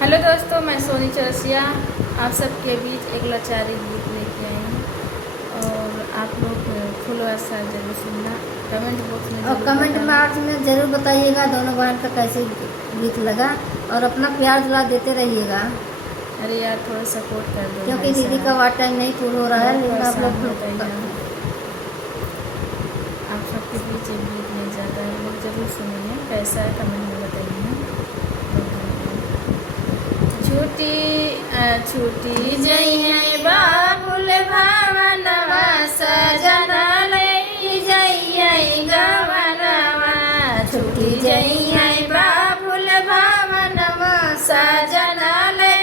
Hello दोस्तों, मैं सोनी चौरसिया आप सबके बीच एक लाचारी गीत लेके आई हूँ और आप लोग फुल आशा जरूर सुनना। कमेंट बॉक्स में और कमेंट बॉक्स में ज़रूर बताइएगा दोनों बहन का कैसे गीत लगा और अपना प्यार दुला देते रहिएगा। अरे यार, थोड़ा सपोर्ट कर दो क्योंकि दीदी का वार टाइम नहीं पूरा हो रहा है, लेकिन आप लोग आप सबके बीच एक गीत ले जाता है, लोग जरूर सुनिए। कैसा है कमेंट में बताइए। छूटी जइए बाबुल भावनवा, सजना ले जइए गवनवा। छूटी जइए बाबुल भावनवा, सजना ले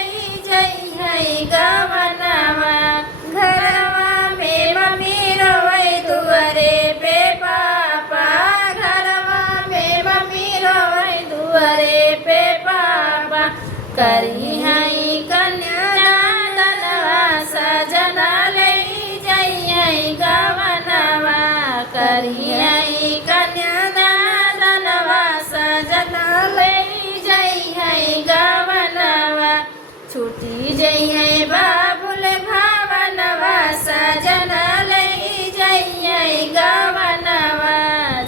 जइए गवनवा। घरवा में मम्मी रोवे दुआरे पे पापा, घरवा में मम्मी रोवे दुआरे पे पापा। करी हई कन्यादानवा, सजना ले जइए गवनवा। करी हई कन्यादानवा, सजना ले जइए गवनवा। छूटी जइए बाबुल भावनवा, सजना ले जइए गवनवा।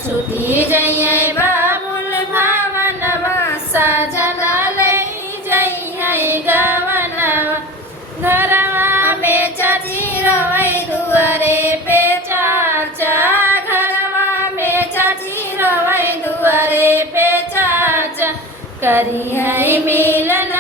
छूटी जइए बाबुल भावनवा, सजना ले गवनवा। घरवा में चाची रोवे दुआरे पे चाचा, घरवा में चाची रोवे दुआरे पे चाचा। करी है मिलन